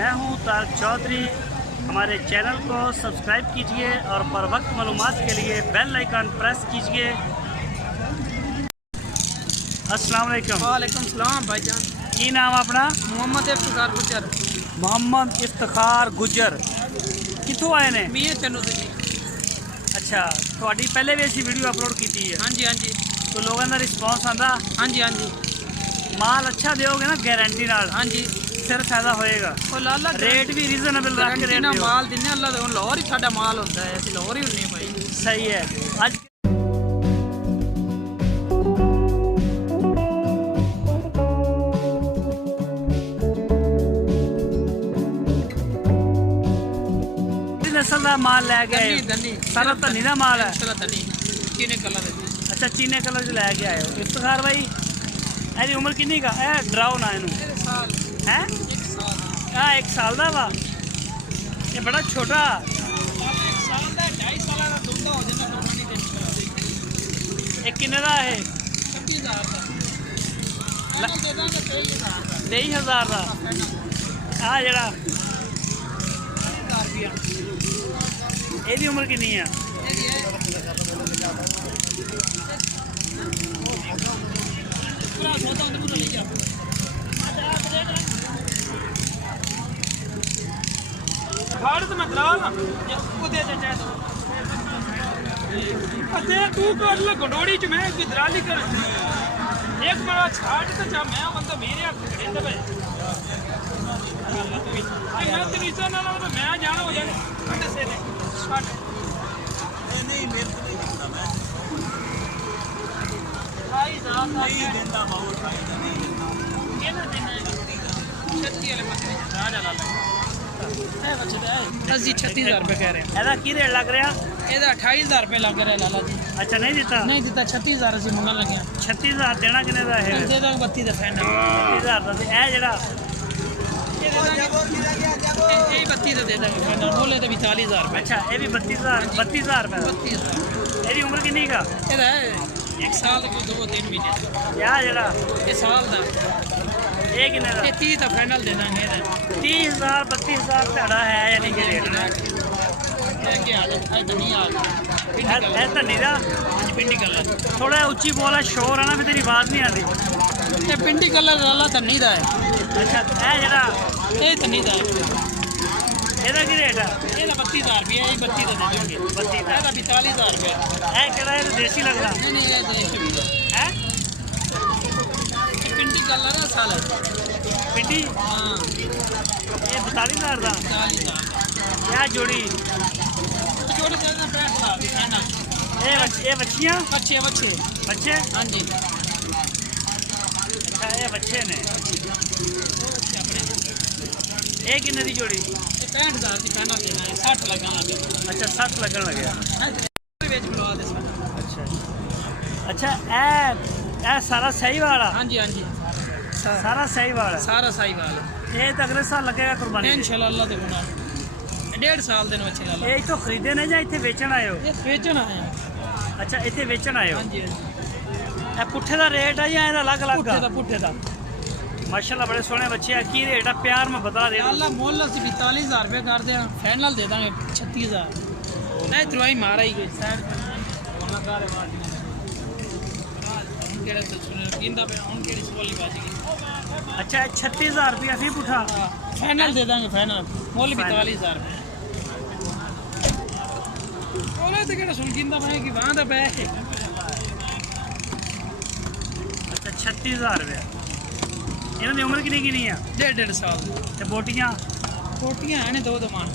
मैं हूं तारक चौधरी। हमारे चैनल को सब्सक्राइब कीजिए और बर वक्त मालूमात के लिए बेल आइकन प्रेस कीजिए। अस्सलाम वालेकुम। वालेकुम सलाम भाईजान। की नाम अपना? मोहम्मद इफ्तिखार गुजर। मोहम्मद इफ्तिखार गुजर कितों आए ने? मियां चन्नू जी। अच्छा, थोड़ी पहले भी ऐसी वीडियो अपलोड की है? हाँ जी हाँ जी तो लोगों का रिस्पॉन्स आता? हाँ जी हाँ जी। माल अच्छा दोगे ना गारंटी नाल? हाँ जी। सिर फायदा होएगा। और लाला रेट भी रीजनेबल रख के रेट ना दियो। माल दिने अल्लाह दे लाहौर ही साडा माल होता है, ऐसे लाहौर ही होने भाई। सही है। आज नस्ल का माल लै गए? सारा धनी का माल है? चीने कलर है। अच्छा, चीने कलर च लै के आए हो। इफ्तिखार भाई ਇਹਦੀ उम्र किन्नी का है? डराओ ना इनू है। हाँ, 1 साल का वा। ये बड़ा छोटा। ये किन्ने का है? 23,000 का। हाँ जरा ਇਹਦੀ उम्र किन्नी है? तो मैं करा ना तू कर ले गडोड़ी च मैं कोई दलाली कर एक बड़ा छाट तो जा मैं बंदा मेरे हाथ खड़े थे भाई मैं तो नीचे ना तो मैं जाना हो जाए बंदे से छाट नहीं मेरे को नहीं देता मैं भाई साहब नहीं देता माहौल भाई नहीं ये ना देना है छत्ती वाले मत राजा लाला जी 36,000 रुपये कह रहे हैं। ਇਹਦਾ ਕੀ ਰੇਟ ਲੱਗ ਰਿਹਾ? ਇਹਦਾ 28,000 रुपये लग रहा है लाला जी। ਅੱਛਾ, ਨਹੀਂ ਦਿੱਤਾ? नहीं दिता 36,000 ਅਸੀਂ ਮੰਗਣ ਲੱਗੇ ਆ। 36,000 ਦੇਣਾ ਕਿੰਨੇ ਦਾ ਇਹ? ਦੇ ਦਾਂਗੇ 32 ਦਾ ਫਾਈਨਲ। 30,000 ਦਾ। ਤੇ ਇਹ ਜਿਹੜਾ ਇਹ 32 ਦਾ ਦੇ ਦਾਂਗੇ ਫਾਈਨਲ। ਬੋਲੇ ਤੇ 42,000 रुपये। ਅੱਛਾ, ਇਹ ਵੀ 32,000 ਰੁਪਏ। 32,000 ਇਹਦੀ ਉਮਰ ਕਿੰਨੀ ਕਾ? ਇਹਦਾ 1 ਸਾਲ ਤੇ 2-3 ਮਹੀਨੇ। ਇਹ ਜਿਹੜਾ ਇਹ ਸਾਲ ਦਾ ਇਹ ਕਿੰਨੇ ਦਾ? ਇਹ 30 ਦਾ ਫਾਈਨਲ ਦੇ ਦਾਂਗੇ ਇਹਦਾ। 30,000 32,000 ਤੁਹਾਡਾ ਹੈ ਯਾਨੀ ਕਿ ਰੇਟ ਨਾ? ਇਹ ਕੀ ਹਾਲ ਹੈ? ਇਹ ਤਾਂ ਨਹੀਂ ਆ ਇਹ ਧੰਨੀ ਦਾ ਪਿੰਡੀ ਕਲਰ। ਥੋੜਾ ਉੱਚੀ ਬੋਲਾ, ਸ਼ੋਰ ਆ ਨਾ, ਫਿਰ ਤੇਰੀ ਆਵਾਜ਼ ਨਹੀਂ ਆਉਂਦੀ। ਇਹ ਪਿੰਡੀ ਕਲਰ ਲਾਲਾ ਧੰਨੀ ਦਾ ਹੈ। ਅੱਛਾ, ਇਹ ਜਿਹੜਾ ਇਹ ਧੰਨੀ ਦਾ ਹੈ। ਇਹਦਾ ਕੀ ਰੇਟ ਆ? ਇਹਦਾ 32,000 ਰੁਪਏ। ਇਹ 32 ਦਾ ਦੇ ਦਾਂਗੇ। 32 ਦਾ। ਇਹਦਾ 42,000 ਰੁਪਏ। ਇਹ ਕਿਹੜਾ? ਇਹ ਦੇਸੀ ਲੱਗਦਾ ਨਹੀਂ ਨਹੀਂ ਇਹ ਦੇਸ਼ ਵੀ ਹੈ। ਪਿੰਡੀ ਕਲਰ ਹੈ ਸਾਲ। ਪਿੰਡੀ ਹਾਂ ਇਹ 42,000 ਦਾ। 40,000 ਇਹ ਜੋੜੀ छोटे ज्यादा फ्रेंड था है ना। ਇਹ ਬੱਚੀਆਂ बच्चे बच्चे ਬੱਚੇ? हाँ जी। ਅੱਛਾ, ਇਹ ਬੱਚੇ ਨੇ। ਇਹ ਕਿੰਨੇ ਦੀ ਜੋੜੀ? 65,000 की पहना देना है। 60 लगना लगे। ਅੱਛਾ, 60 ਲੱਗਣ ਲੱਗਿਆ। बेच बुलवा दे सर। ਅੱਛਾ ਅੱਛਾ, ਇਹ ਸਾਰਾ ਸਹੀਵਾਲ ਆ? हाँ जी हाँ जी ਸਾਰਾ ਸਹੀਵਾਲ ਹੈ। सारा सही वाल ਇਹ ਤਾਂ ਅਗਲੇ ਸਾਲ ਲੱਗੇਗਾ ਕੁਰਬਾਨੀ ਤੇ। इंशाल्लाह अल्लाह दे गुना 1.5 साल दिन बच्चे लाला। ਇਹ ਇੱਥੋਂ ਖਰੀਦੇ ਨੇ ਜਾਂ ਇੱਥੇ ਵੇਚਣ ਆਏ ਹੋ? ये बेचना है। ਅੱਛਾ, ਇੱਥੇ ਵੇਚਣ ਆਏ ਹੋ। हाँ जी ਇਹ ਪੁੱਠੇ ਦਾ ਰੇਟ ਆ ਜਾਂ ਇਹਦਾ ਅਲੱਗ ਅਲੱਗ पुठे ਆ? दा पुठे दा ਮਾਸ਼ਾਅੱਲਾ ਬੜੇ ਸੋਹਣੇ ਬੱਚੇ ਆ। ਕੀ ਰੇਟ ਆ? ਪਿਆਰ ਮੈਂ ਬਤਾ ਦੇ। अल्लाह मोल से 42,000 रुपये कर दिया। फाइनल दे देंगे 36,000। नहीं तुरंत मारा ही कोई साइड केड़ा तो सुन इंदा पे उन केड़ी सोली बाजी की। अच्छा, 36,000 रुपया फी पुठा। फाइनल दे देंगे फाइनल। मोल 42,000 रुपये। ओले तो केड़ा सुन गिंदा भाई की वहां दा पे। अच्छा, 36,000 रुपया। ਇਹਨਾਂ ਦੀ ਉਮਰ ਕਿੰਨੀ ਕਿੰਨੀ ਆ? 1.5 साल। ਤੇ ਬੋਟੀਆਂ कोटियां हैं ने दो मान।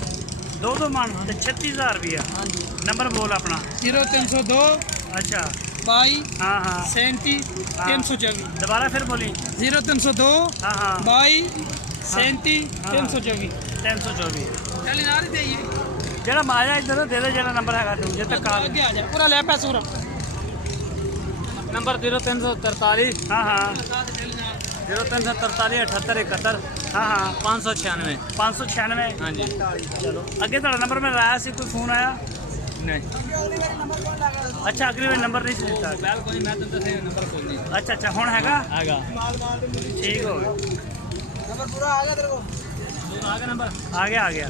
ਦੋ ਮਣ ਤੇ 36,000 ਰੁਪਇਆ। हाँ जी। ਨੰਬਰ ਬੋਲ ਆਪਣਾ। 0302 ਅੱਛਾ 22 ਹਾਂ ਹਾਂ 37 324। ਦੁਬਾਰਾ ਫਿਰ ਬੋਲੀ। 0302 ਹਾਂ ਹਾਂ 22 37 324। 324। चल ना दे ये ਜਿਹੜਾ ਮਾਇਆ ਇੱਧਰ ਦੇ ਦੇ, ਜਿਹੜਾ ਨੰਬਰ ਹੈਗਾ ਤੂੰ ਜਿੱਥੇ ਕਾਲ। आगे आ जा पूरा ले पैसा पूरा। ਨੰਬਰ 0343। ਹਾਂ ਹਾਂ 0343 78 71। ਹਾਂ ਹਾਂ 596। 596। हाँ जी। ਚਲੋ ਅੱਗੇ ਤੁਹਾਡਾ ਨੰਬਰ ਮੈਂ ਲਾਇਆ ਸੀ, ਕੋਈ ਫੋਨ ਆਇਆ? नहीं ਅੱਛਾ, ਅਗਲੀ ਵਾਰ ਨੰਬਰ ਨਹੀਂ ਸੀ ਦਿੱਤਾ। बैल कोई मैं तो दसे नंबर कोई नहीं ਅੱਛਾ ਅੱਛਾ, ਹੁਣ ਹੈਗਾ? आगा। ठीक हो गया। नंबर पूरा आ गया तेरे को। ਆ ਗਿਆ ਨੰਬਰ आ गया आ गया।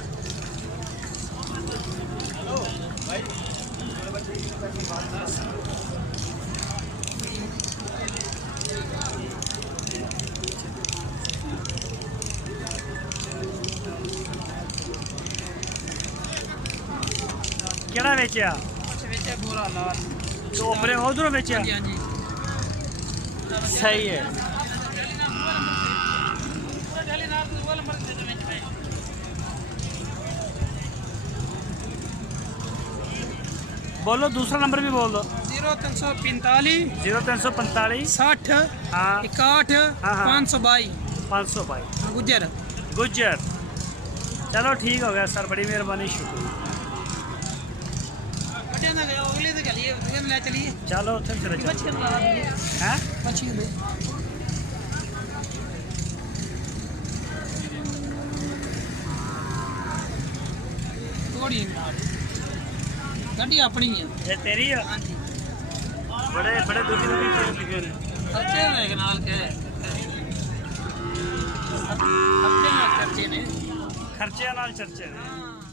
केड़ा बेचा? ਅੱਛਾ ਵਿੱਚ ਬੋਰਾ ਲਾਲ तो अपने उधरों बेचा? ਹਾਂਜੀ ਹਾਂਜੀ सही है। बोलो दूसरा नंबर भी बोल दो। 0345 0345 60 हाँ 61 हाँ, हाँ। 522 522 गुजर गुज्जर। चलो ठीक हो गया सर, बड़ी मेहरबानी, शुक्रिया। अगले से चलिए ले चलिए चलो उत्थे चले जाओ। हैं? पक्षी ले थोड़ी गाड़ी अपनी है ये तेरी है? हाँ जी बड़े बड़े दुखी दुखी शेर लिखे ने। खर्चे में नाल के खर्चे में खर्चे ने खर्चे नाल चर्चे ने। हाँ